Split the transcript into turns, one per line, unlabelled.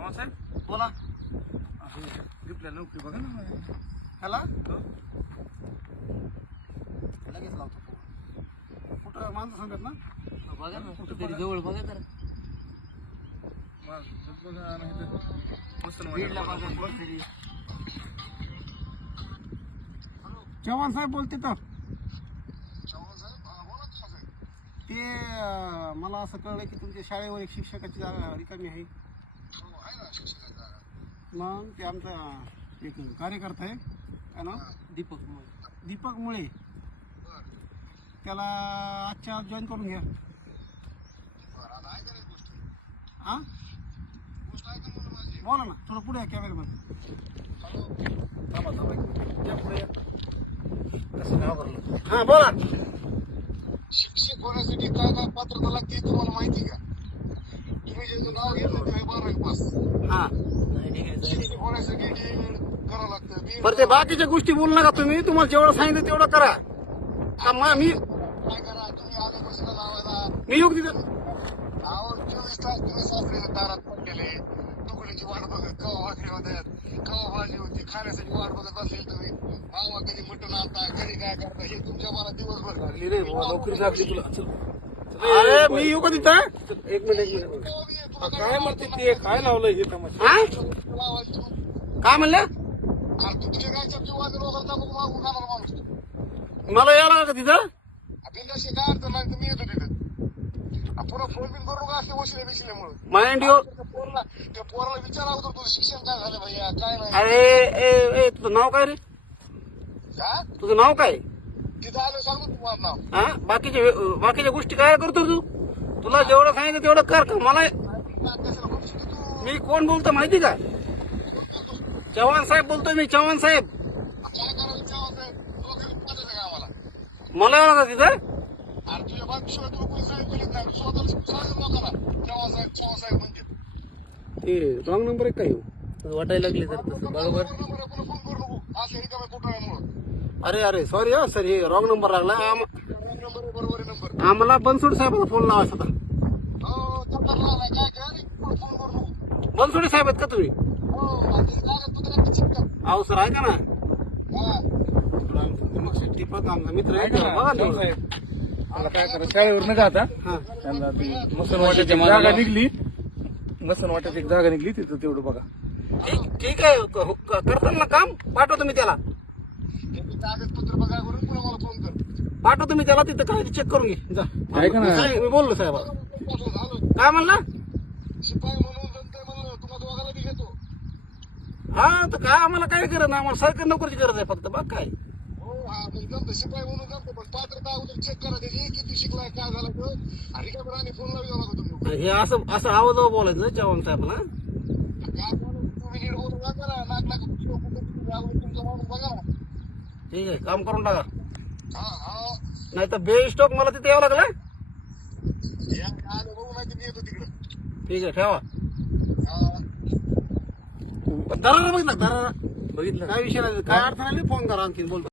चव्हाण साहेब
बोला
हे रिप्लाय नोकरी बघा ना
हॅला. लगेच लावतो. कुठं माणसं सांगत ना
बघा ना कुठेतरी जवळ बघा जरा
माझं बघा नाही तर मस्त
बीडला बघा
वाटलं.
कुठेतरी.
चव्हाण साहेब बोलते तर ते अं, मला असं कळलं की तुमच्या शाळेवर एक शिक्षकाची जागा रिकामी आहे मग ते आमचा एक कार्यकर्ता आहे काय ना
दीपक मग
दीपक मुळे. त्याला आजच्या आज जॉईन करून घ्या. हा बोला ना थोडं पुढे कॅमेरामध्ये.
या.
हा बोला.
शिक्षक होण्यासाठी काय काय पात्रता लागते हे तुम्हाला माहिती का? तुम्ही ज्याचं नाव घेतलं ते बारावी पास
हा
नाही डिग्री झाली
शिक्षक होण्यासाठी डीएड करावं लागतं बी
बरं ते बाकीच्या गोष्टी बोलू नका तुम्ही. तुम्हाला जेवढं सांगितलं तेवढं करा. का मी
काय करा तुम्ही लावायला
मी येऊ का तिथं?
आवड चोवीस तास तुम्ही सासऱ्याच्या दारात पडलेले तुकडीची वाट बघत कवा भाकरी होत्यात कवा भाजी होती खाण्यासाठी वाट बघत तुम्ही कधी मटण आणता कधी काय करता हे तुमच्या मला दिवसभर
लागली रे बुवा, नोकरी लागली तुला. चल.
अरे मी येऊ का तिथं?
एक मिनिट एक काय म्हणते ते? काय लावलंय हे तमाशा?
हा. काय म्हणलं?
अरे तू तुझ्या गायच्या जीवाचं बघू मागू का मला माणूस
मला यायला लागलं का तिथं
बिंदाशी काय अडचण नाही मी येतो तिथं. पुन्हा फोन बिन करू नका असले वशिले बिशिल्यामुळे
माइंड यो
त्या पोराला त्या पोराला विचारा अगोदर तुझं शिक्षण काय झालं भैया काय नाही.
अरे ए ए तुझं नाव काय रे?
हा
तुझं नाव काय?
तिथं आलो सांगतो तुम्हाला नाव?
हा बाकीच्या वे- बाकीच्या गोष्टी काय करतो तू? तुला जेवढं सांगितलं तेवढं कर का? मला
ना कशाला खूप शिकतो तू?
मी कोण बोलतो माहिती का? चव्हाण साहेब बोलतोय मी चव्हाण साहेब. मला तिथं?
म्हणजे.
ते रॉंग नंबर आहे काय
वाटायला लागले तर तसं बरोबर.
अरे अरे सॉरी हा सर हे रॉंग नंबर लागला. आम- आम्हाला बनसोड साहेबाला फोन लावायचा होता
हो
बनसोडे साहेब आहेत का तुम्ही?
हो आणि ते कागदपत्र चेक कर
अहो सर ऐका ना
हा
दीपक आमचा मित्र आहे
ऐका ना,
बघा ना.
साहेब. मला काय करा शाळेवर नका आता.
हा.
त्यांना ती एक जागा निघली. एक जागा निघली तिथं तेवढं बघा.
ठीक ठीक आहे. क- क- करताल ना काम? पाठवतो मी त्याला.
कागदपत्र बघा करून पुन्हा मला फोन कर
पाठवतो मी त्याला तिथं काय चेक करून घे. जा.
ऐका ना.
सांग, मी बोललो साहेब काय म्हणला?
शिपाई म्हणून
हा तर काय आम्हाला काय गरज नाही आम्हाला सरकारी नोकरीची गरज आहे फक्त बघ काय.
हो हा मग जमतं शिपाई म्हणून जमतं पण पात्रता अगोदर चेक करा त्याची किती शिकलाय काय झालं तर आणि काय बरं आणि फोन लावू नका तुम्ही?
हे असं असं आवाज बोलायचं चव्हाण साहेबला.
काय झालं तुम्ही नीट बोलू नका करा नाक तुमचं माणूस बघा. ना
ठीक आहे काम करून टाका.
हा हा.
नाही तर बे स्टॉक मला तिथे यावं लागलं?
या आलं बघू नाही मी येतो तिकडं.
ठीक आहे ठेवा.
हा.
दरारा बघितला दरारा
बघितलं?
काय विषय नाही. काय अडचण आली? फोन करा आणखी बोलतो